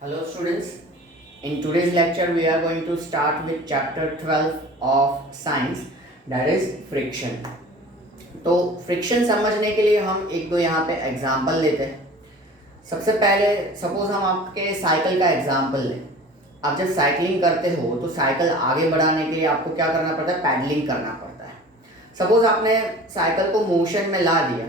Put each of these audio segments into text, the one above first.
Hello students, in today's lecture we are going to start with chapter 12 of science, that is friction. तो friction समझने के लिए हम एक दो यहाँ पे एग्जाम्पल लेते हैं। सबसे पहले सपोज हम आपके साइकिल का एग्जाम्पल लें। आप जब साइकिलिंग करते हो तो साइकिल आगे बढ़ाने के लिए आपको क्या करना पड़ता है, पैडलिंग करना पड़ता है। सपोज आपने साइकिल को मोशन में ला दिया,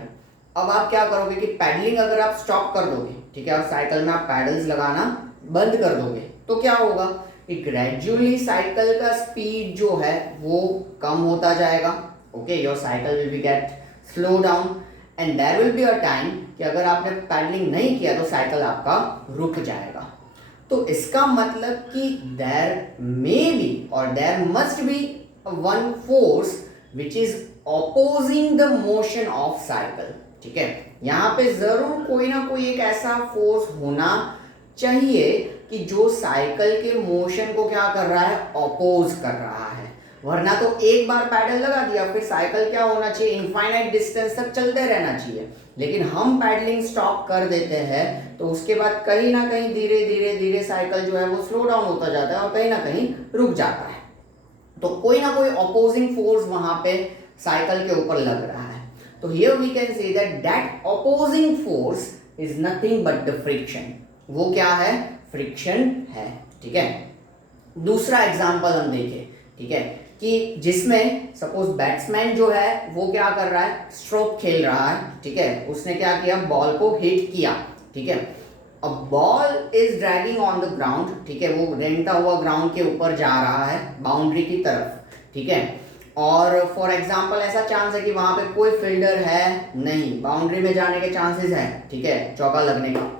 अब आप क्या करोगे कि पैडलिंग अगर आप स्टॉप कर दोगे, ठीक है, और साइकिल में आप पैडल्स लगाना बंद कर दोगे तो क्या होगा कि ग्रेजुअली साइकिल का स्पीड जो है वो कम होता जाएगा। Okay, your cycle will be get slow down and there will be a time कि अगर आपने पैडलिंग नहीं किया तो साइकिल आपका रुक जाएगा। तो इसका मतलब कि देयर मे बी और there must be one force which is opposing the motion of cycle. ठीक है, यहाँ पे जरूर कोई ना कोई एक ऐसा फोर्स होना चाहिए कि जो साइकिल के मोशन को क्या कर रहा है, ऑपोज कर रहा है। वरना तो एक बार पैडल लगा दिया फिर साइकिल क्या होना चाहिए, इनफाइनाइट डिस्टेंस तक चलते रहना चाहिए। लेकिन हम पैडलिंग स्टॉप कर देते हैं तो उसके बाद कहीं ना कहीं धीरे धीरे धीरे साइकिल जो है वो स्लो डाउन होता जाता है और कहीं ना कहीं रुक जाता है। तो कोई ना कोई ऑपोजिंग फोर्स वहां पे साइकिल के ऊपर लग रहा है। तो here we can say that opposing force is nothing but the friction. वो क्या है, फ्रिक्शन है। ठीक है, दूसरा एग्जांपल हम देखें, ठीक है, कि जिसमें सपोज बैट्समैन जो है वो क्या कर रहा है, स्ट्रोक खेल रहा है। ठीक है, उसने क्या किया, बॉल को हिट किया। ठीक है, अब ball is dragging on the ground. ठीक है, वो रेंगता हुआ ग्राउंड के ऊपर जा रहा है बाउंड्री की तरफ। ठीक है, और फॉर एग्जाम्पल ऐसा चांस है कि वहां पे कोई फील्डर है नहीं, बाउंड्री में जाने के चांसेस है, ठीक है, चौका लगने का।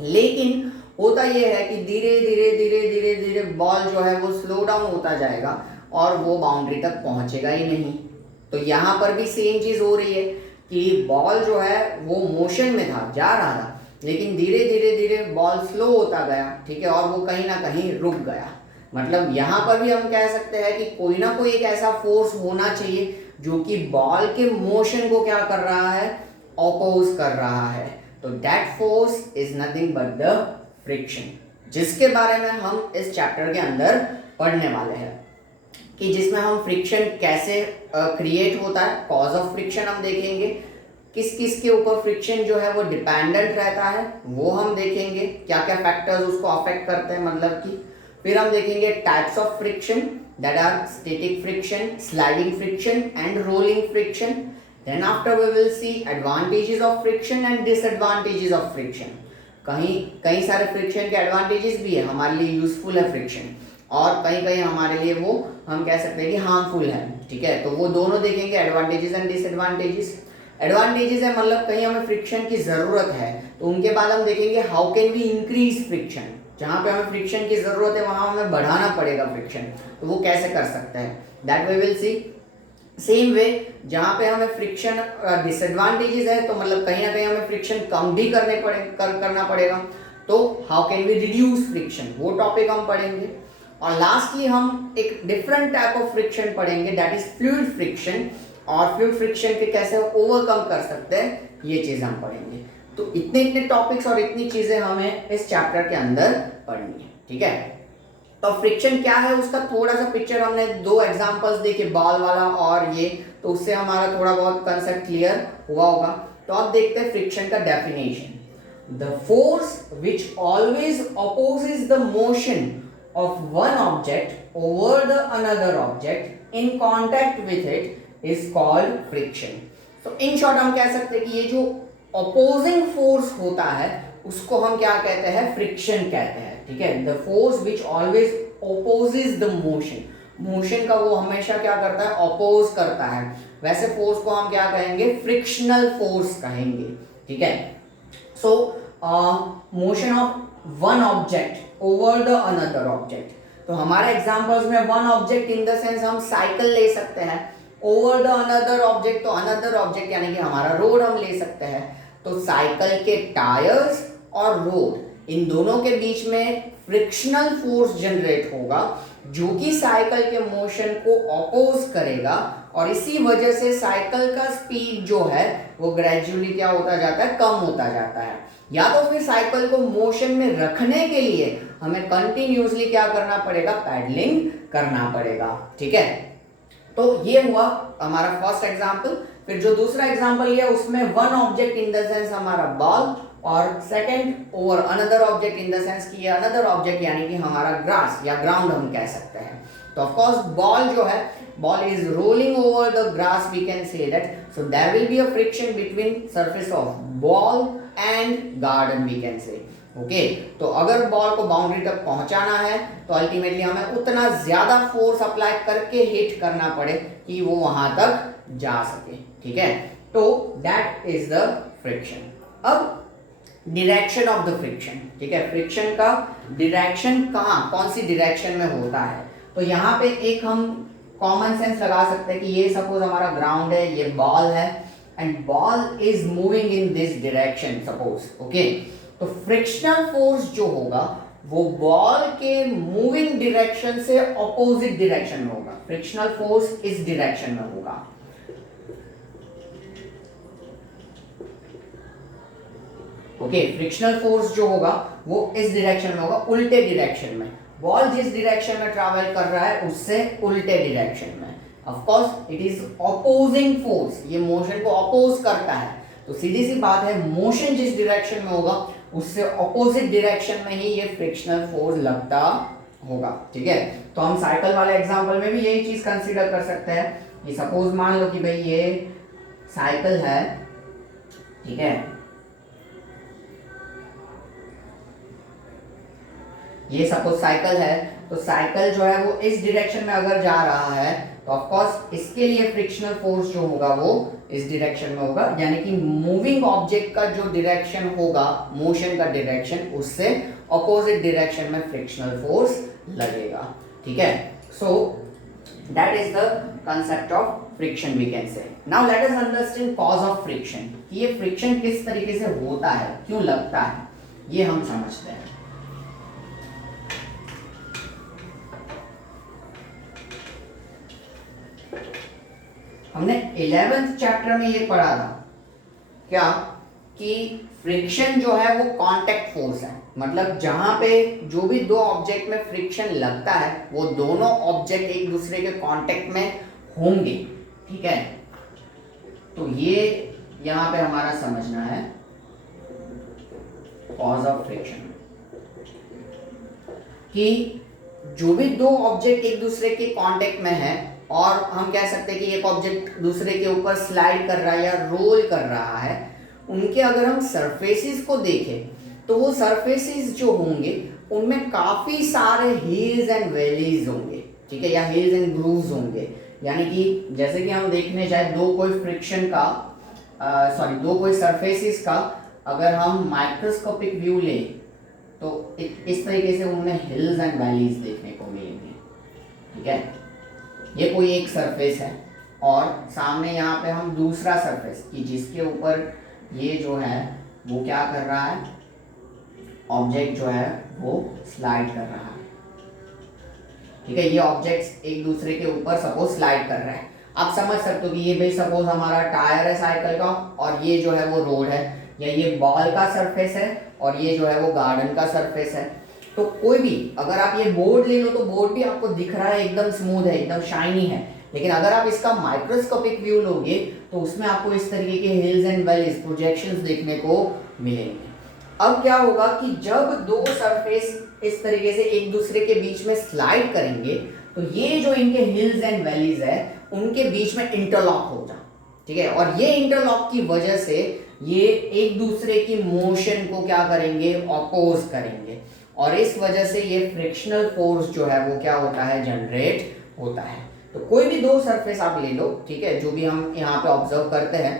लेकिन होता यह है कि धीरे धीरे धीरे धीरे धीरे बॉल जो है वो स्लो डाउन होता जाएगा और वो बाउंड्री तक पहुंचेगा ही नहीं। तो यहाँ पर भी सेम चीज हो रही है कि बॉल जो है वो मोशन में था, जा रहा था, लेकिन धीरे धीरे धीरे बॉल स्लो होता गया। ठीक है, और वो कहीं ना कहीं रुक गया। मतलब यहाँ पर भी हम कह सकते हैं कि कोई ना कोई एक ऐसा फोर्स होना चाहिए जो कि बॉल के मोशन को क्या कर रहा है, ऑपोज कर रहा है। तो that force is nothing but the friction, जिसके बारे में हम इस चैप्टर के अंदर पढ़ने वाले हैं कि जिसमें हम फ्रिक्शन कैसे क्रिएट होता है, कॉज ऑफ फ्रिक्शन हम देखेंगे, किस किस के ऊपर फ्रिक्शन जो है वो डिपेंडेंट रहता है वो हम देखेंगे, क्या क्या फैक्टर्स उसको अफेक्ट करते हैं, मतलब कि फिर हम देखेंगे types of friction, that are static friction, sliding friction and rolling friction. Then after we will see advantages of friction and disadvantages of friction. कई सारे फ्रिक्शन के एडवांटेजेस भी है, हमारे लिए यूजफुल है फ्रिक्शन, और कहीं कहीं हमारे लिए वो हम कह सकते हैं कि हार्मफुल है। ठीक है, तो वो दोनों देखेंगे, एडवांटेजेस एंड डिसएडवांटेजेस। एडवांटेजेस है मतलब कहीं हमें फ्रिक्शन की जरूरत है तो उनके बाद हम देखेंगे how can we increase friction. जहां पे हमें फ्रिक्शन की जरूरत है वहां हमें बढ़ाना पड़ेगा फ्रिक्शन, तो वो कैसे कर सकते हैं, that we will see. Same way जहां पे हमें फ्रिक्शन डिसएडवांटेजेस है तो मतलब कहीं ना कहीं हमें फ्रिक्शन कम भी करना पड़ेगा, तो how can we reduce friction, वो टॉपिक हम पढ़ेंगे। और लास्टली हम एक डिफरेंट टाइप ऑफ फ्रिक्शन पढ़ेंगे, दैट इज फ्लूइड फ्रिक्शन, और फ्लूइड फ्रिक्शन के कैसे ओवरकम कर सकते हैं ये चीज हम पढ़ेंगे। तो इतने इतने टॉपिक्स और इतनी चीजें हमें इस चैप्टर के अंदर पढ़नी है। ठीक है, तो फ्रिक्शन क्या है उसका थोड़ा सा पिक्चर हमने दो एग्जांपल्स देखे, बॉल वाला और ये, तो उससे हमारा थोड़ा बहुत कंसेप्ट क्लियर हुआ होगा। तो अब देखते हैं फ्रिक्शन का definition. The force which always opposes the motion of one object over the another object in contact with it is called friction. So in short हम कह सकते हैं कि ये जो opposing force होता है उसको हम क्या कहते हैं, friction कहते हैं। ठीक है, the force which always opposes the motion, motion का वो हमेशा क्या करता है, oppose करता है, वैसे फोर्स को हम क्या कहेंगे, फ्रिक्शनल फोर्स कहेंगे। ठीक है, so motion of one object over the another object, तो हमारे एग्जांपल्स में one object in the sense हम साइकिल ले सकते हैं, ओवर द अनदर ऑब्जेक्ट तो अनदर ऑब्जेक्ट यानी कि हमारा रोड हम ले सकते हैं। तो साइकिल के टायर्स और रोड इन दोनों के बीच में फ्रिक्शनल फोर्स जनरेट होगा जो कि साइकिल के मोशन को अपोज करेगा, और इसी वजह से साइकिल का स्पीड जो है वो ग्रेजुअली क्या होता जाता है, कम होता जाता है। या तो फिर साइकिल को मोशन में रखने के लिए हमें कंटिन्यूअसली क्या करना पड़ेगा, पैडलिंग करना पड़ेगा। ठीक है, तो ये हुआ हमारा फर्स्ट एग्जांपल। फिर जो दूसरा एग्जांपल लिया उसमें one object in the sense हमारा बॉल, और second over another object in the sense कि अनदर ऑब्जेक्ट यानी कि हमारा ग्रास या ग्राउंड हम कह सकते हैं। तो ऑफ कोर्स बॉल जो है, ball is rolling over the grass, we can say that, so there will be a friction between surface of ball and garden, we can say. Okay, तो अगर बॉल को बाउंड्री तक पहुंचाना है तो ultimately हमें उतना ज्यादा फोर्स अप्लाई करके हिट करना पड़े कि वो वहां तक जा सके। ठीक है, तो दैट इज द फ्रिक्शन। अब डायरेक्शन ऑफ द फ्रिक्शन, ठीक है, फ्रिक्शन का डायरेक्शन कहाँ, कौन सी डायरेक्शन में होता है। तो यहाँ पे एक हम कॉमन सेंस लगा सकते हैं कि ये सपोज हमारा ग्राउंड है, ये बॉल है, and ball is moving in this direction suppose. Okay, तो फ्रिक्शनल फोर्स जो होगा वो बॉल के मूविंग डायरेक्शन से ऑपोजिट डायरेक्शन में होगा। फ्रिक्शनल फोर्स इस डायरेक्शन में होगा। ओके, फ्रिक्शनल फोर्स जो होगा वो इस डायरेक्शन में होगा, उल्टे डायरेक्शन में। बॉल जिस डायरेक्शन में ट्रैवल कर रहा है उससे उल्टे डायरेक्शन में। Of course it is opposing force, ये मोशन को अपोज करता है। तो सीधी सी बात है, मोशन जिस डायरेक्शन में होगा उससे ऑपोजिट डायरेक्शन में ही ये फ्रिक्शनल फोर्स लगता होगा। ठीक है, तो हम साइकिल वाले एग्जांपल में भी यही चीज कंसीडर कर सकते हैं कि सपोज मान लो कि भाई ये साइकिल है, ठीक है, ये सपोज साइकिल है, तो साइकिल जो है वो इस डायरेक्शन में अगर जा रहा है तो ऑफ कोर्स इसके लिए फ्रिक्शनल फोर्स जो होगा वो इस डायरेक्शन में होगा, यानी कि मूविंग ऑब्जेक्ट का जो डायरेक्शन होगा, मोशन का डायरेक्शन, उससे ऑपोजिट डायरेक्शन में फ्रिक्शनल फोर्स लगेगा। ठीक है, so that is the concept of friction, we can say. Now let us understand cause of friction, ये फ्रिक्शन किस तरीके से होता है, क्यों लगता है, ये हम समझते हैं। हमने 11th चैप्टर में ये पढ़ा था क्या, कि फ्रिक्शन जो है वो कांटेक्ट फोर्स है, मतलब जहां पे जो भी दो ऑब्जेक्ट में फ्रिक्शन लगता है वो दोनों ऑब्जेक्ट एक दूसरे के कांटेक्ट में होंगे। ठीक है, तो ये यहां पे हमारा समझना है कॉज ऑफ फ्रिक्शन, कि जो भी दो ऑब्जेक्ट एक दूसरे के कांटेक्ट में है, और हम कह सकते हैं कि एक ऑब्जेक्ट दूसरे के ऊपर स्लाइड कर रहा है या रोल कर रहा है, उनके अगर हम सरफेसेस को देखें तो वो सरफेसेस जो होंगे उनमें काफी सारे हिल्स एंड वैलीज होंगे। ठीक है, या हिल्स एंड ग्रूव्स होंगे, यानी कि जैसे कि हम देखने जाए दो कोई फ्रिक्शन का दो कोई सरफेसेस का अगर हम माइक्रोस्कोपिक व्यू लें तो इस तरीके से उनमें हिल्स एंड वैलीज देखने को मिलेंगे। ठीक है, ये कोई एक सरफेस है और सामने यहाँ पे हम दूसरा सरफेस कि जिसके ऊपर ये जो है वो क्या कर रहा है, ऑब्जेक्ट जो है वो स्लाइड कर रहा है। ठीक है, ये ऑब्जेक्ट्स एक दूसरे के ऊपर सपोज स्लाइड कर रहे हैं। आप समझ सकते हो कि ये भाई सपोज हमारा टायर है साइकिल का, और ये जो है वो रोड है, या ये बॉल का सरफेस है और ये जो है वो गार्डन का सरफेस है। तो कोई भी अगर आप ये बोर्ड ले लो तो बोर्ड भी आपको दिख रहा है एकदम स्मूथ है, एकदम शाइनी है, लेकिन अगर आप इसका माइक्रोस्कोपिक व्यू लोगे तो उसमें आपको इस तरीके के हिल्स एंड वैलीज प्रोजेक्शंस देखने को मिलेंगे। अब क्या होगा कि जब दो सरफेस इस तरीके से एक दूसरे के बीच में स्लाइड करेंगे तो ये जो इनके हिल्स एंड वैलीज है उनके बीच में इंटरलॉक हो जाए। ठीक है, और ये इंटरलॉक की वजह से ये एक दूसरे की मोशन को क्या करेंगे, अपोज करेंगे, और इस वजह से ये फ्रिक्शनल फोर्स जो है वो क्या होता है, जनरेट होता है। तो कोई भी दो सरफेस आप ले लो, ठीक है, जो भी हम यहाँ पे ऑब्जर्व करते हैं,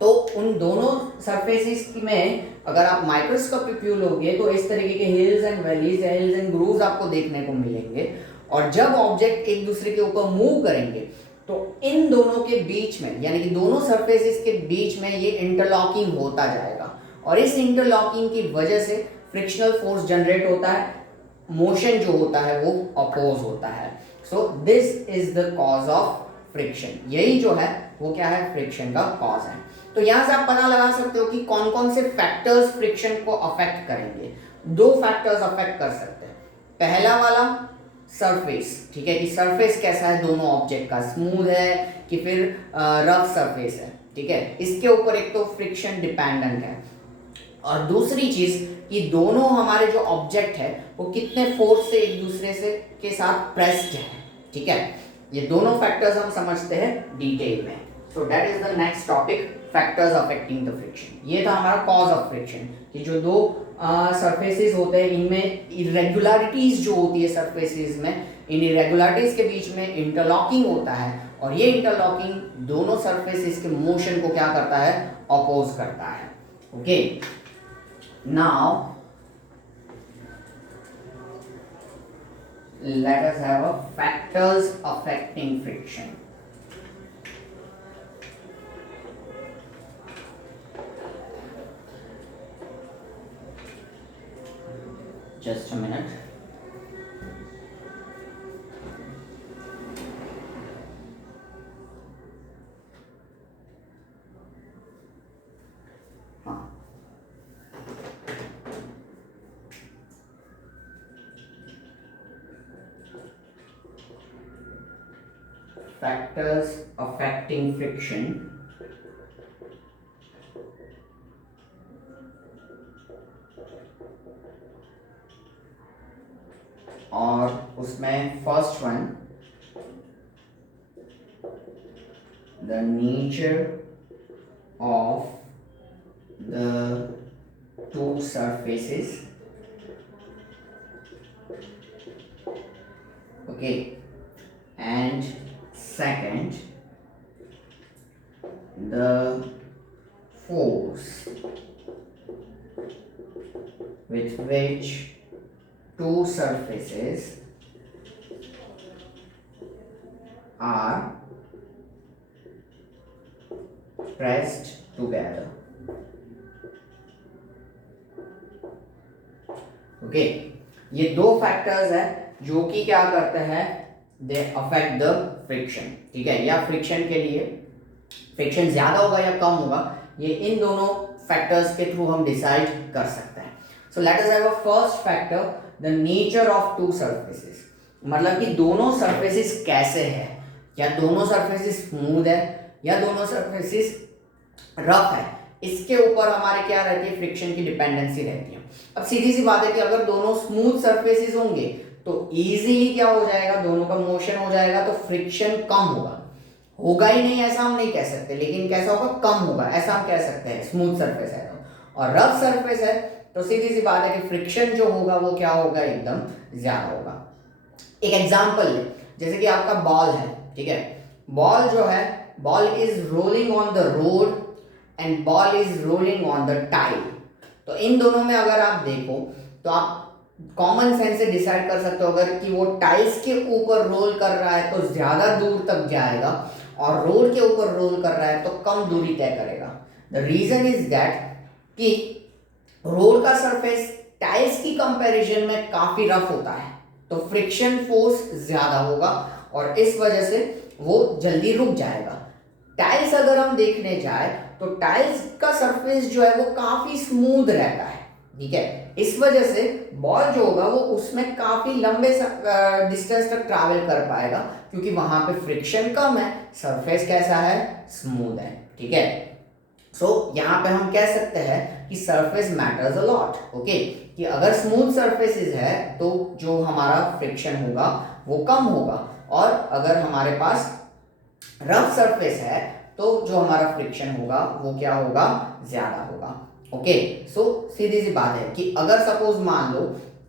तो उन दोनों सरफेसेस में अगर आप माइक्रोस्कोपिक व्यू लोगे तो इस तरीके के हिल्स एंड वैलीज या हिल्स एंड ग्रूव्स आपको देखने को मिलेंगे। और जब ऑब्जेक्ट एक दूसरे के ऊपर मूव करेंगे तो इन दोनों के बीच में, यानी कि दोनों सरफेसेस के बीच में ये इंटरलॉकिंग होता जाएगा, और इस इंटरलॉकिंग की वजह से फ्रिक्शनल फोर्स जनरेट होता है, मोशन जो होता है वो अपोज होता है। So this is the cause of friction, यही जो है वो क्या है, फ्रिक्शन का कॉज है। तो यहां से आप पता लगा सकते हो कि कौन कौन से फैक्टर्स फ्रिक्शन को अफेक्ट करेंगे। दो फैक्टर्स अफेक्ट कर सकते हैं। पहला वाला सरफेस, ठीक है, कि सरफेस कैसा है दोनों ऑब्जेक्ट का, स्मूथ है कि फिर रफ सरफेस है, ठीक है, इसके ऊपर एक तो फ्रिक्शन डिपेंडेंट है। और दूसरी चीज कि दोनों हमारे जो ऑब्जेक्ट है वो कितने फोर्स से एक दूसरे से के साथ प्रेस्ड है, ठीक है, ये दोनों फैक्टर्स हम समझते हैं डिटेल में। सो that is the next topic, factors affecting the friction. ये था हमारा कॉज ऑफ फ्रिक्शन, कि जो दो सरफेसेस होते हैं इनमें इरेगुलरिटीज जो होती है सरफेसेस में, इन इरेगुलरिटीज के बीच में इंटरलॉकिंग होता है, और ये इंटरलॉकिंग दोनों सरफेसेस के मोशन को क्या करता है, अपोज करता है। Okay, now let us have a factors affecting friction. Just a minute. Factors affecting friction, और उसमें first one, the nature of the two surfaces, okay, and second, the force with which two surfaces are pressed together. Okay, ये दो factors है जो कि क्या करते हैं, दे अफेक्ट द फ्रिक्शन, ठीक है, या फ्रिक्शन के लिए फ्रिक्शन ज्यादा होगा या कम होगा, ये इन दोनों फैक्टर्स के थ्रू हम डिसाइड कर सकते हैं। So let us have a first factor, the nature of to surfaces, मतलब कि दोनों सरफेसेस कैसे हैं, या दोनों सरफेसेस स्मूथ है या दोनों सरफेसेस रफ है, इसके ऊपर हमारे क्या रहती है, फ्रिक्शन की डिपेंडेंसी रहती है। अब सीधी सी बात है कि अगर दोनों स्मूथ सरफेसेस होंगे तो इजीली क्या हो जाएगा, दोनों का मोशन हो जाएगा, तो फ्रिक्शन कम होगा, होगा ही नहीं ऐसा हम नहीं कह सकते, लेकिन कैसा होगा, कम होगा ऐसा हम कह सकते हैं, स्मूथ सरफेस है तो। और रफ सरफेस है तो सीधी सी बात है कि फ्रिक्शन जो होगा वो क्या होगा, एकदम ज्यादा होगा। एक एग्जांपल ले, जैसे कि आपका बॉल है, ठीक है, बॉल जो है, ball is rolling on the road and ball is rolling on the tile. तो इन दोनों में अगर आप देखो तो आप कॉमन सेंस से डिसाइड कर सकते हो अगर कि वो टाइल्स के ऊपर रोल कर रहा है तो ज्यादा दूर तक जाएगा, और रोड के ऊपर रोल कर रहा है तो कम दूरी तय करेगा। द रीजन इज दैट कि रोड का सरफेस टाइल्स की कंपैरिजन में काफी रफ होता है, तो फ्रिक्शन फोर्स ज्यादा होगा और इस वजह से वो जल्दी रुक जाएगा। टाइल्स अगर हम देखने जाए तो टाइल्स का सरफेस जो है वो काफी स्मूथ रहता है, ठीक है, इस वजह से बॉल जो होगा वो उसमें काफी लंबे डिस्टेंस तक ट्रैवल कर पाएगा, क्योंकि वहां पे फ्रिक्शन कम है, सरफेस कैसा है, स्मूथ है, ठीक है। सो यहाँ पे हम कह सकते हैं कि surface matters a lot, okay, कि अगर स्मूथ सरफेसेस है तो जो हमारा फ्रिक्शन होगा वो कम होगा, और अगर हमारे पास रफ सरफेस है तो जो हमारा फ्रिक्शन होगा वो क्या होगा, ज्यादा होगा। ओके, सो सीधी सी बात है कि अगर सपोज मान लो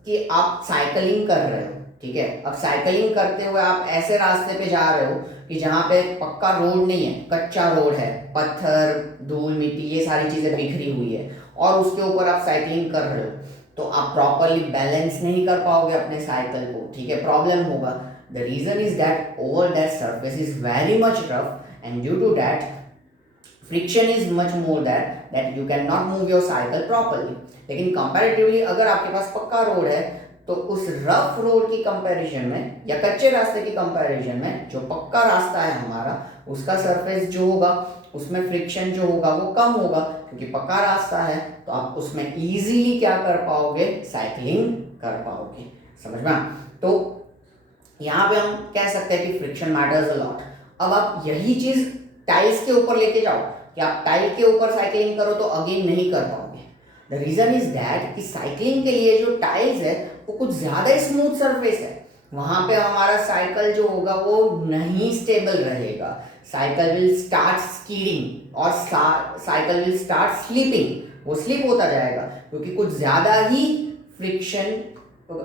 कि आप साइकिलिंग कर रहे हो, ठीक है, अब साइकिलिंग करते हुए आप ऐसे रास्ते पे जा रहे हो कि जहाँ पे पक्का रोड नहीं है, कच्चा रोड है, पत्थर, धूल, मिट्टी, ये सारी चीजें बिखरी हुई है, और उसके ऊपर आप साइकिलिंग कर रहे हो, तो आप प्रॉपरली बैलेंस नहीं कर पाओगे अपने साइकिल को, ठीक है, प्रॉब्लम होगा। The reason is that over that surface is very much rough, and due to that friction is much more there, that you can not move your cycle properly. लेकिन comparatively अगर आपके पास पक्का road है तो उस rough road की comparison में या कच्चे रास्ते की कंपैरिजन में जो पक्का रास्ता है हमारा, उसका सरफेस जो होगा उसमें फ्रिक्शन जो होगा वो कम होगा, क्योंकि पक्का रास्ता है तो आप उसमें इजीली क्या कर पाओगे, साइकिलिंग कर पाओगे। समझ में? तो यहाँ पे हम कह सकते हैं कि फ्रिक्शन मैटर्स अ लॉट। अब आप यही चीज टाइल्स के ऊपर लेके जाओ कि आप टाइल के ऊपर साइकिलिंग करो तो अगेन नहीं कर पाओगे। द रीजन इज दैट कि साइकिलिंग के लिए जो टाइल्स है वो कुछ ज्यादा स्मूथ सरफेस है, वहां पे हमारा साइकिल जो होगा वो नहीं स्टेबल रहेगा। साइकिल विल स्टार्ट स्कीडिंग और साइकिल विल स्टार्ट स्लिपिंग, वो स्लिप होता जाएगा क्योंकि कुछ ज्यादा ही फ्रिक्शन,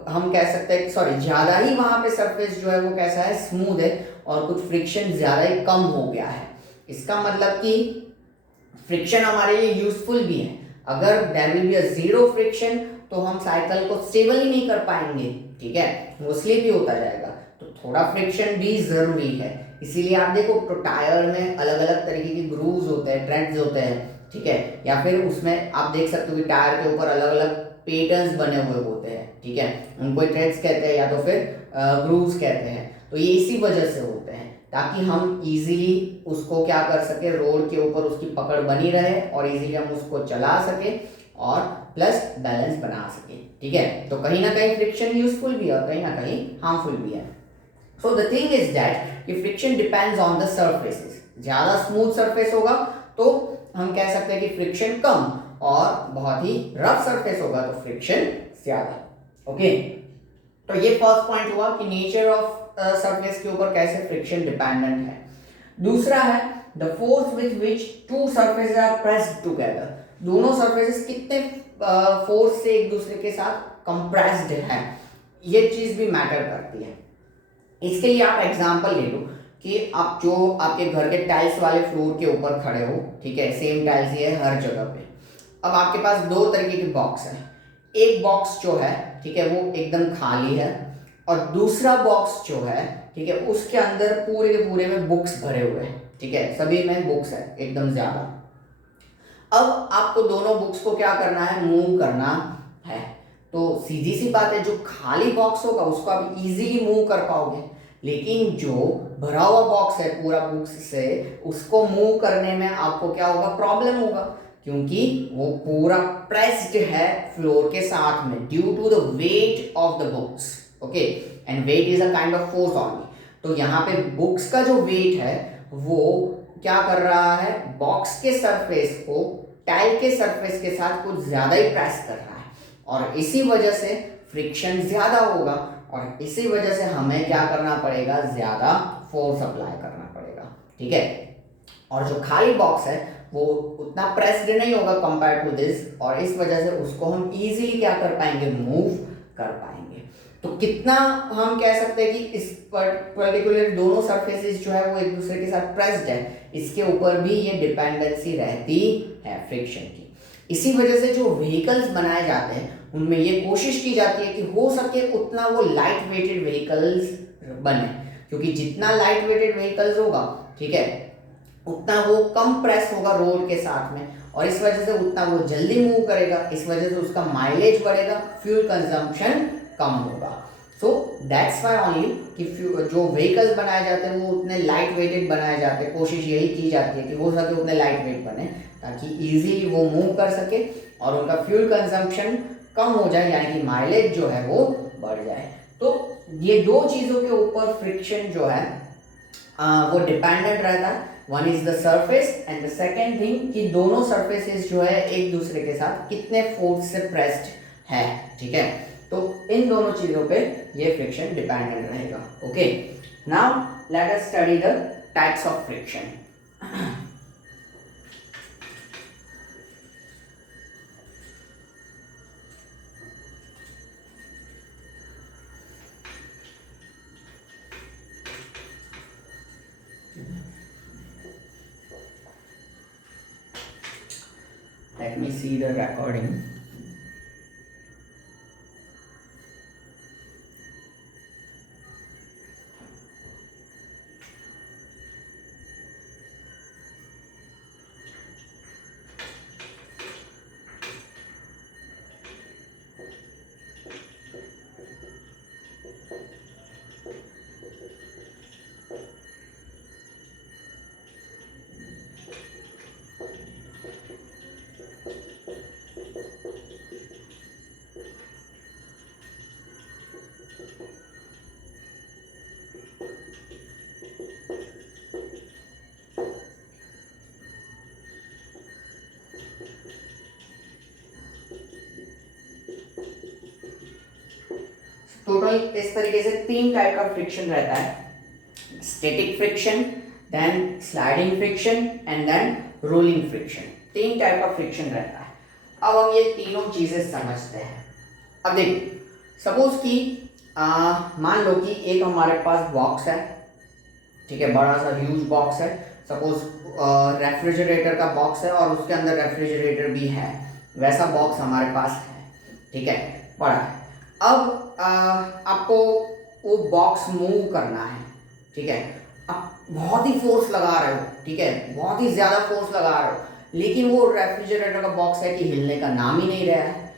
हम कह सकते हैं सॉरी ज्यादा ही वहां पे सरफेस जो है वो कैसा है, स्मूथ है, और कुछ फ्रिक्शन ज्यादा ही कम हो गया है। इसका मतलब कि फ्रिक्शन हमारे लिए यूजफुल भी है। अगर there will be a zero friction तो हम साइकिल को स्टेबल ही नहीं कर पाएंगे, ठीक है, वो स्लिप ही होता जाएगा। तो थोड़ा फ्रिक्शन भी जरूरी है। इसीलिए आप देखो तो टायर में अलग अलग तरीके के ग्रूव्स होते हैं, ट्रेड्स होते हैं, ठीक है, या फिर उसमें आप देख सकते हो कि टायर के ऊपर अलग अलग पैटर्न्स बने हुए होते हैं, ठीक है, उनको ट्रेड्स कहते हैं या तो फिर ग्रूव्स कहते हैं। तो ये इसी वजह से होते हैं ताकि हम इजीली उसको क्या कर सके, रोड के ऊपर उसकी पकड़ बनी रहे और इजीली हम उसको चला सके और प्लस बैलेंस बना सके, ठीक है। तो कहीं ना कहीं फ्रिक्शन यूजफुल भी है और कहीं ना कहीं हार्मफुल भी है। So the thing is that कि friction depends on the surfaces. ज्यादा स्मूथ सरफेस होगा तो हम कह सकते हैं कि फ्रिक्शन कम, और बहुत ही रफ सरफेस होगा तो फ्रिक्शन ज्यादा। ओके, तो ये फर्स्ट पॉइंट हुआ कि नेचर ऑफ सरफेस के ऊपर कैसे फ्रिक्शन डिपेंडेंट है। दूसरा है the force with which two surfaces are pressed together. दोनों सरफेसेस कितने फोर्स से एक दूसरे के साथ कंप्रेस्ड है, ये चीज भी मैटर करती है। इसके लिए आप एग्जांपल ले लो कि आप जो आपके घर के टाइल्स वाले फ्लोर के ऊपर खड़े हो, ठीक है, सेम टाइल्स ही है हर जगह पे। अब आपके पास दो तरीके के बॉक्स है। एक बॉक्स जो है, ठीक है, वो एकदम खाली है, और दूसरा बॉक्स जो है, ठीक है, उसके अंदर पूरे के पूरे में बुक्स भरे हुए हैं, ठीक है, सभी में बुक्स है एकदम ज्यादा। अब आपको दोनों बुक्स को क्या करना है, मूव करना है। तो सीधी सी बात है, जो खाली बॉक्स होगा उसको आप इजीली मूव कर पाओगे, लेकिन जो भरा हुआ बॉक्स है पूरा बुक्स से, उसको मूव करने में आपको क्या होगा, प्रॉब्लम होगा, क्योंकि वो पूरा प्रेस्ड है फ्लोर के साथ में due to the weight of the books. Okay, and weight is a kind of force only. तो यहाँ पे बुक्स का जो वेट है वो क्या कर रहा है, बॉक्स के सरफेस को टाइल के सरफेस के साथ कुछ ज्यादा ही प्रेस कर रहा है, और इसी वजह से फ्रिक्शन ज्यादा होगा, और इसी वजह से हमें क्या करना पड़ेगा, ज्यादा फोर्स अप्लाई करना पड़ेगा, ठीक है। और जो खाली बॉक्स है वो उतना प्रेस्ड नहीं होगा कंपेयर टू दिस, और इस वजह से उसको हम इजीली क्या कर पाएंगे, मूव कर पाएंगे। तो कितना हम कह सकते हैं कि इस पर्टिकुलर दोनों सरफेसेस जो है वो एक दूसरे के साथ प्रेस्ड है, इसके ऊपर भी ये डिपेंडेंसी रहती है फ्रिक्शन की। इसी वजह से जो व्हीकल्स बनाए जाते हैं उनमें ये कोशिश की जाती है कि हो सके उतना वो लाइट वेटेड व्हीकल्स बने, क्योंकि जितना लाइट वेटेड व्हीकल्स होगा, ठीक है, उतना वो कम प्रेस होगा रोड के साथ में, और इस वजह से उतना वो जल्दी मूव करेगा, इस वजह से उसका माइलेज बढ़ेगा, फ्यूल कंजम्पशन कम होगा। सो दैट्स वाई ओनली कि जो व्हीकल्स बनाए जाते हैं वो उतने लाइट वेटेड बनाए जाते हैं, कोशिश यही की जाती है कि हो सके उतने लाइट वेट बने ताकि इजीली वो मूव कर सके और उनका फ्यूल कंजम्पशन कम हो जाए, यानी कि माइलेज जो है वो बढ़ जाए। तो ये दो चीज़ों के ऊपर फ्रिक्शन जो है वो डिपेंडेंट रहता है। One is the surface and the second thing कि दोनों सरफेसेस जो है एक दूसरे के साथ कितने फोर्स से प्रेस्ड है, ठीक है। तो इन दोनों चीजों पे ये फ्रिक्शन डिपेंडेंट रहेगा। Okay, now let us study the types of friction. Let me see the recording. Total इस तरीके से 3 टाइप का फ्रिक्शन रहता है, static friction, then sliding friction and then rolling friction. 3 type का फ्रिक्शन रहता है। अब हम ये तीनों चीजें समझते हैं। अब देखिए, सपोज कि मान लो कि एक हमारे पास बॉक्स है, ठीक है, बड़ा सा ह्यूज बॉक्स है, सपोज रेफ्रिजरेटर का बॉक्स है और उसके अंदर रेफ्रिजरेटर भी है, वैसा बॉक्स हमारे पास है, ठीक है, बड़ा है। अब आपको वो बॉक्स मूव करना है, ठीक है, आप बहुत ही फोर्स लगा रहे हो, ठीक है, बहुत ही ज्यादा फोर्स लगा रहे हो, लेकिन वो रेफ्रिजरेटर का बॉक्स है कि हिलने का नाम ही नहीं रहा है।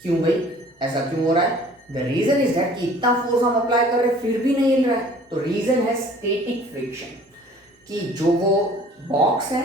क्यों भाई, ऐसा क्यों हो रहा है? द रीजन इज दैट कि इतना फोर्स हम अप्लाई कर रहे हैं फिर भी नहीं हिल रहा है। तो रीजन है स्टैटिक फ्रिक्शन, कि जो वो बॉक्स है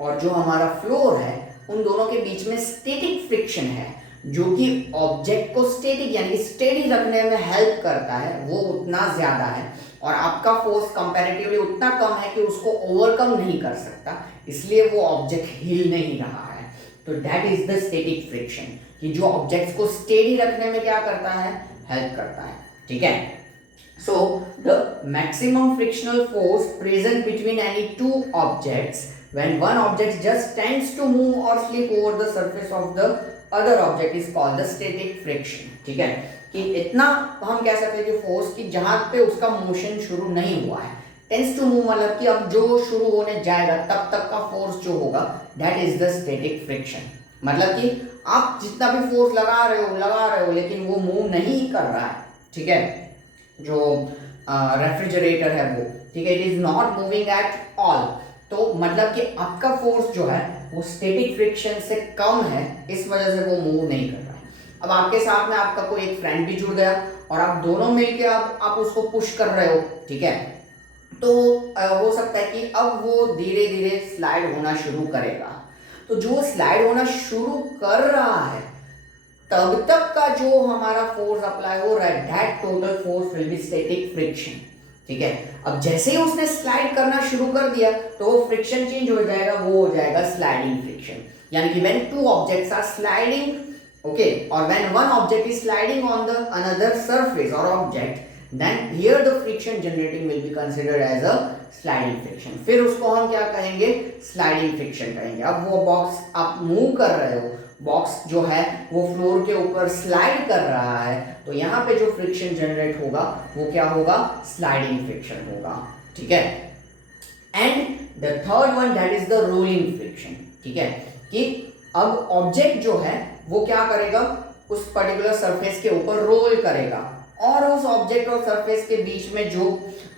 और जो हमारा फ्लोर है उन दोनों के बीच में स्टैटिक फ्रिक्शन है, जो कि ऑब्जेक्ट को स्टैटिक यानी कि स्टेडी रखने में हेल्प करता है, वो उतना ज्यादा है और आपका फोर्स कंपैरेटिवली उतना कम है कि उसको ओवरकम नहीं कर सकता, इसलिए वो ऑब्जेक्ट हिल नहीं रहा है। तो that is the static friction, कि जो ऑब्जेक्ट्स को स्टेडी रखने में क्या करता है, हेल्प करता है, ठीक है। So the maximum frictional force present between any two objects when one object just tends to move or slip over the surface of the other object is called the static friction, ठीक है। कि इतना हम कह सकते हैं कि force की जहां पे उसका मोशन शुरू नहीं हुआ है, टेंस टू मूव मतलब कि अब जो शुरू होने जाएगा तब तक का फोर्स जो होगा that is the static friction. मतलब कि आप जितना भी फोर्स लगा रहे हो लेकिन वो मूव नहीं कर रहा है, ठीक है, जो रेफ्रिजरेटर है वो, ठीक है, it is not moving at all. तो मतलब कि आपका फोर्स जो है वो स्टैटिक फ्रिक्शन से कम है, इस वजह से वो मूव नहीं कर रहा है। अब आपके साथ में आपका कोई एक फ्रेंड भी जुड़ गया और आप दोनों मिलके आप उसको पुश कर रहे हो, ठीक है, तो हो सकता है कि अब वो धीरे धीरे स्लाइड होना शुरू करेगा। तो जो स्लाइड होना शुरू कर रहा है तब तक का जो हमारा फोर्स अप्लाई हो रहा है that total force will be static friction, ठीक है। अब जैसे ही उसने स्लाइड करना शुरू कर दिया तो वो फ्रिक्शन चेंज हो जाएगा, वो हो जाएगा स्लाइडिंग फ्रिक्शन। यानी कि when two objects are sliding, okay, और when one object is sliding on the another surface और object, then here the friction generating will be considered as a sliding friction। फिर उसको हम क्या कहेंगे, स्लाइडिंग फ्रिक्शन कहेंगे। अब वो बॉक्स आप मूव कर रहे हो, बॉक्स जो है वो फ्लोर के ऊपर स्लाइड कर रहा है, तो यहाँ पे जो फ्रिक्शन जनरेट होगा वो क्या होगा, स्लाइडिंग फ्रिक्शन होगा, ठीक है। And the third one that is the rolling friction, ठीक है, कि अब ऑब्जेक्ट जो है वो क्या करेगा, उस पर्टिकुलर सरफेस के ऊपर रोल करेगा और उस ऑब्जेक्ट और सरफेस के बीच में जो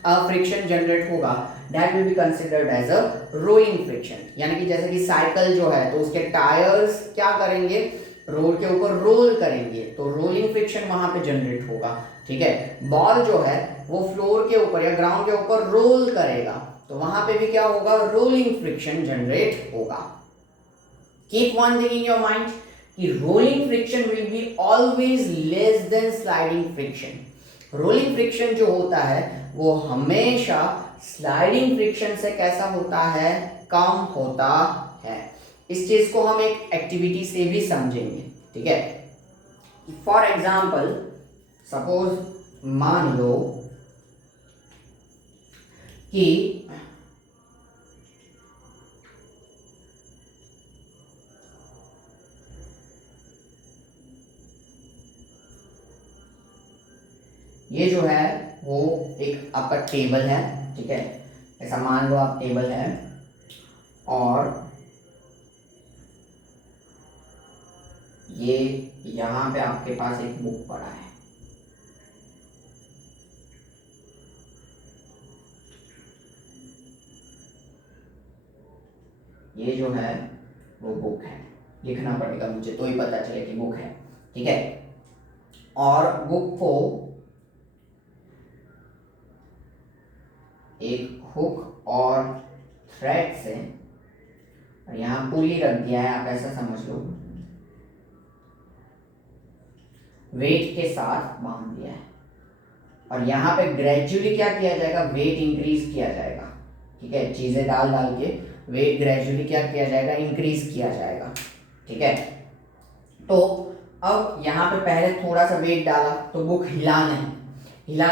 फ्रिक्शन जनरेट होगा that will be considered as a rolling friction. यानी कि जैसे कि साइकिल जो है तो उसके टायर्स क्या करेंगे, रोड के ऊपर रोल करेंगे, तो रोलिंग फ्रिक्शन वहां पे जनरेट होगा, ठीक है। बॉल जो है वो फ्लोर के ऊपर या ग्राउंड के ऊपर रोल करेगा, तो वहां पे भी क्या होगा, रोलिंग फ्रिक्शन जनरेट होगा। Keep one thing in your mind कि rolling friction will be always less than sliding friction. Rolling friction जो होता है वो हमेशा स्लाइडिंग फ्रिक्शन से कैसा होता है, कम होता है। इस चीज को हम एक एक्टिविटी से भी समझेंगे, ठीक है। फॉर एग्जाम्पल सपोज मान लो कि ये जो है वो एक आपका टेबल है, ठीक है, ऐसा मान लो आप टेबल है और ये यहाँ पे आपके पास एक बुक पड़ा है, ये जो है वो बुक है, लिखना पड़ेगा मुझे तो ही पता चले कि बुक है, ठीक है। और बुक को एक हुक और थ्रेड से, और यहाँ पुली रख दिया है, आप ऐसा समझ लो, वेट के साथ बांध दिया है और यहाँ पे ग्रेजुअली क्या किया जाएगा, वेट इंक्रीज किया जाएगा, ठीक है, चीजें डाल डाल के वेट ग्रेजुअली क्या किया जाएगा, इंक्रीज किया जाएगा, ठीक है। तो अब यहाँ पे पहले थोड़ा सा वेट डाला तो बुक हिला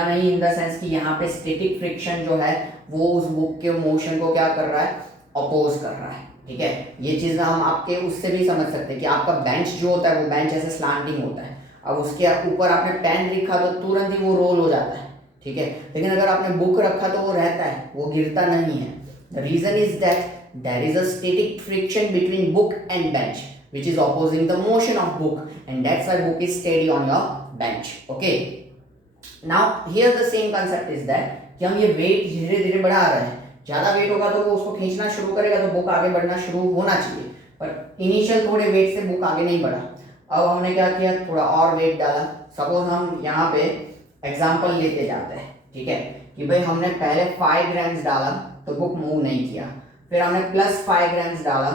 नहीं इन द सेंस कि यहाँ पे स्टैटिक फ्रिक्शन जो है वो उस बुक के मोशन को क्या कर रहा है, अपोज कर रहा है। ठीक है, ये चीज़ हम आपके उससे भी समझ सकते हैं कि आपका बेंच जो होता है वो बेंच ऐसे स्लांटिंग होता है, अब उसके ऊपर आपने पेन लिखा तो तुरंत ही वो रोल हो जाता है। ठीक है, लेकिन अगर आपने बुक रखा तो वो रहता है, वो गिरता नहीं है। The reason is that there is a static friction between book and bench which is opposing the motion of book, and that's why book is steady on your bench. Okay, now here the same concept is that कि हम ये wait धीरे धीरे बढ़ा रहे हैं, ज़्यादा wait होगा तो वो उसको खींचना शुरू करेगा तो बुक आगे बढ़ना शुरू होना चाहिए, पर इनिशियल थोड़े वेट से बुक आगे नहीं बढ़ा। अब हमने क्या किया, थोड़ा और वेट डाला। सपोज हम यहाँ पे एग्जाम्पल लेते जाते हैं। ठीक है, कि भाई हमने पहले 5 ग्राम्स डाला तो बुक मूव नहीं किया, फिर हमने +5 ग्राम्स डाला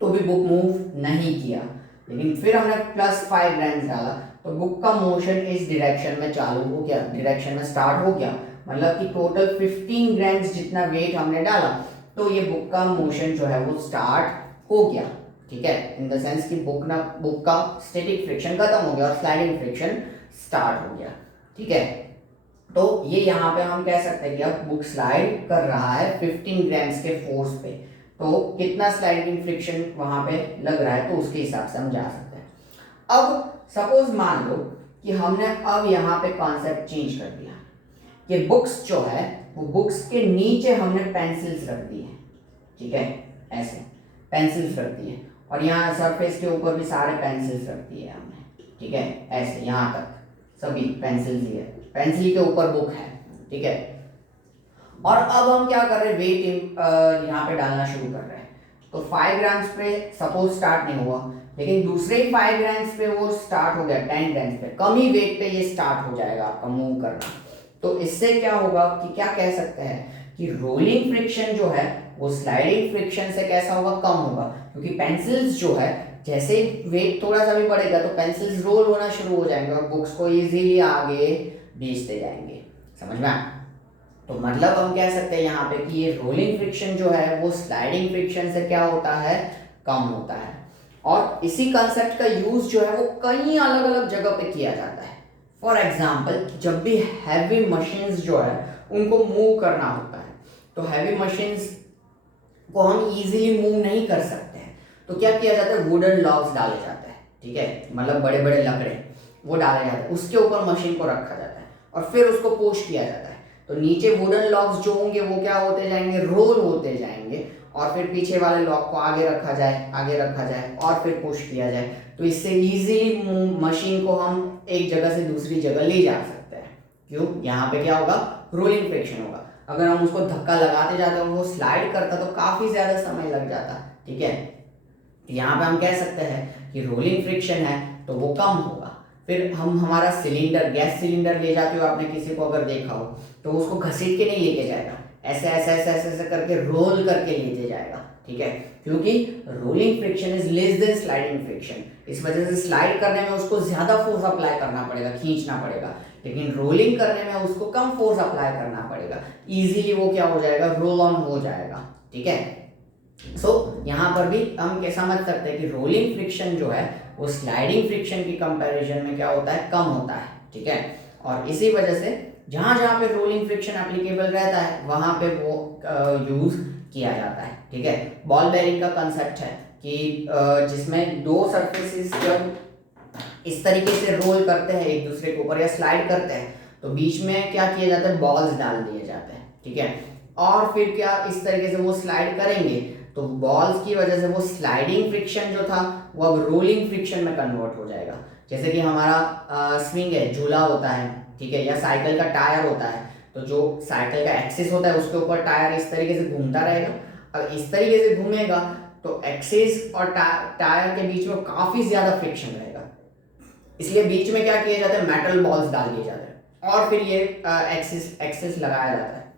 तो भी बुक मूव नहीं किया, लेकिन फिर हमने +5 ग्राम्स डाला तो बुक का मोशन इस डायरेक्शन में चालू हो गया, डायरेक्शन में स्टार्ट हो गया। मतलब कि टोटल 15 ग्राम्स जितना वेट हमने डाला तो ये बुक का मोशन जो है वो स्टार्ट हो गया। ठीक है, इन द सेंस कि बुक का स्टैटिक फ्रिक्शन खत्म हो गया और स्लाइडिंग फ्रिक्शन स्टार्ट हो गया। ठीक है, तो ये यहाँ पे हम कह सकते हैं कि अब बुक स्लाइड कर रहा है 15 ग्राम्स के फोर्स पे, तो कितना स्लाइडिंग फ्रिक्शन वहां पे लग रहा है तो उसके हिसाब से हम जा सकते हैं। अब सपोज मान लो कि हमने अब यहाँ पे कॉन्सेप्ट चेंज कर दिया कि बुक्स जो है वो बुक्स के नीचे हमने पेंसिल्स रख दी है। ठीक है, ऐसे पेंसिल्स रख दी है और यहाँ सरफेस के ऊपर भी सारे पेंसिल्स रख दिए हमने। ठीक है, ऐसे यहाँ तक सभी पेंसिल्स ही है, पेंसिल के ऊपर बुक है। ठीक है, और अब हम क्या कर रहे हैं, वेट यहाँ पे डालना शुरू कर रहे हैं। तो 5 ग्राम्स पे सपोज स्टार्ट नहीं हुआ, लेकिन दूसरे 5 ग्राम्स पे वो स्टार्ट हो गया, 10 ग्राम्स पे, कम ही वेट पे ये स्टार्ट हो जाएगा आपका मूव करना। तो इससे क्या होगा कि क्या कह सकते हैं कि रोलिंग फ्रिक्शन जो है वो स्लाइडिंग फ्रिक्शन से कैसा होगा, कम होगा, क्योंकि पेंसिल्स जो है जैसे वेट थोड़ा सा भी बढ़ेगा तो पेंसिल्स रोल होना शुरू हो जाएंगे और बुक्स को इजीली आगे भेजते जाएंगे। समझ में आया? तो मतलब हम कह सकते हैं यहाँ पे कि ये रोलिंग फ्रिक्शन जो है वो स्लाइडिंग फ्रिक्शन से क्या होता है, कम होता है। और इसी कंसेप्ट का यूज जो है वो कई अलग अलग जगह पे किया जाता है। फॉर एग्जाम्पल, जब भी हैवी मशीन्स जो है उनको मूव करना होता है तो हैवी मशीन्स को हम इजीली मूव नहीं कर सकते हैं, तो क्या किया जाता है, वुडन लॉग्स डाले जाते हैं। ठीक है, मतलब बड़े बड़े लकड़े वो डाले जाते हैं, उसके ऊपर मशीन को रखा जाता है और फिर उसको पुश किया जाता है। तो नीचे वुडन लॉग्स जो होंगे वो क्या होते जाएंगे, रोल होते जाएंगे और फिर पीछे वाले लॉग को आगे रखा जाए और फिर पुश किया जाए। तो इससे इजीली मशीन को हम एक जगह से दूसरी जगह ले जा सकते हैं। क्यों? यहाँ पे क्या होगा, रोलिंग फ्रिक्शन होगा। अगर हम उसको धक्का लगाते जाते और वो स्लाइड करता तो काफी ज्यादा समय लग जाता। ठीक है, यहाँ पे हम कह सकते हैं कि रोलिंग फ्रिक्शन है तो वो कम होगा। फिर हम हमारा सिलेंडर, गैस सिलेंडर ले जाते हो, आपने किसी को अगर देखा हो तो उसको घसीट के नहीं लेके जाएगा, ऐसे ऐसे ऐसे ऐसे ऐसे करके रोल करके लेके जाएगा। ठीक है, क्योंकि rolling friction is less than sliding friction, इस वजह से स्लाइड करने में उसको ज्यादा फोर्स अप्लाई करना पड़ेगा, खींचना पड़ेगा, लेकिन रोलिंग करने में उसको कम फोर्स अप्लाई करना पड़ेगा, इजीली वो क्या हो जाएगा, रोल ऑन हो जाएगा। ठीक है, सो यहाँ पर भी हम क्या समझ सकते हैं कि रोलिंग फ्रिक्शन जो है वो स्लाइडिंग फ्रिक्शन की कंपैरिजन में क्या होता है, कम होता है। ठीक है, और इसी वजह से जहां जहां पे रोलिंग फ्रिक्शन एप्लीकेबल रहता है वहां पे वो यूज किया जाता है। ठीक है, बॉल बेयरिंग का कंसेप्ट है कि जिसमें दो सरफेसेस जब इस तरीके से रोल करते हैं एक दूसरे के ऊपर या स्लाइड करते हैं तो बीच में क्या किया जाता है, बॉल्स डाल दिए जाते हैं। ठीक है, और फिर क्या इस तरीके से वो स्लाइड करेंगे तो बॉल्स की वजह से वो स्लाइडिंग फ्रिक्शन जो था वो अब रोलिंग फ्रिक्शन में कन्वर्ट हो जाएगा। जैसे कि हमारा स्विंग है, झूला होता है, ठीक है, या साइकिल का टायर होता है, तो जो साइकिल का एक्सिस होता है उसके ऊपर टायर इस तरीके से घूमता रहेगा। अब इस तरीके से घूमेगा तो एक्सिस और टायर के बीच में काफी ज्यादा फ्रिक्शन रहेगा, इसलिए बीच में क्या किया जाता है, मेटल बॉल्स डाल दिए जाते हैं और फिर ये एक्सिस लगाया जाता है।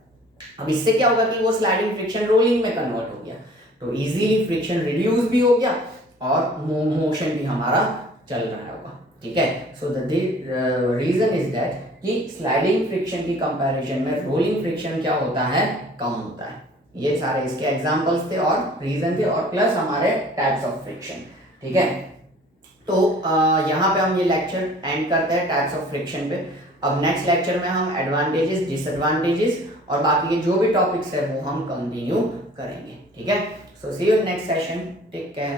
अब इससे क्या होगा कि वो स्लाइडिंग फ्रिक्शन रोलिंग में कन्वर्ट हो गया, तो इजीली फ्रिक्शन रिड्यूस भी हो गया और मोशन भी हमारा चल रहा होगा। ठीक है, so the reason is that कि स्लाइडिंग फ्रिक्शन की कंपैरिजन में रोलिंग फ्रिक्शन क्या होता है, कम होता है। ये सारे इसके एग्जांपल्स थे और रीजन थे और प्लस हमारे टाइप्स ऑफ फ्रिक्शन। ठीक है, तो यहाँ पे हम ये लेक्चर एंड करते हैं टाइप्स ऑफ फ्रिक्शन पे। अब नेक्स्ट लेक्चर में हम एडवांटेजेस, डिसएडवांटेजेस और बाकी के जो भी टॉपिक्स है वो हम कंटिन्यू करेंगे। ठीक है, so see you next session, take care.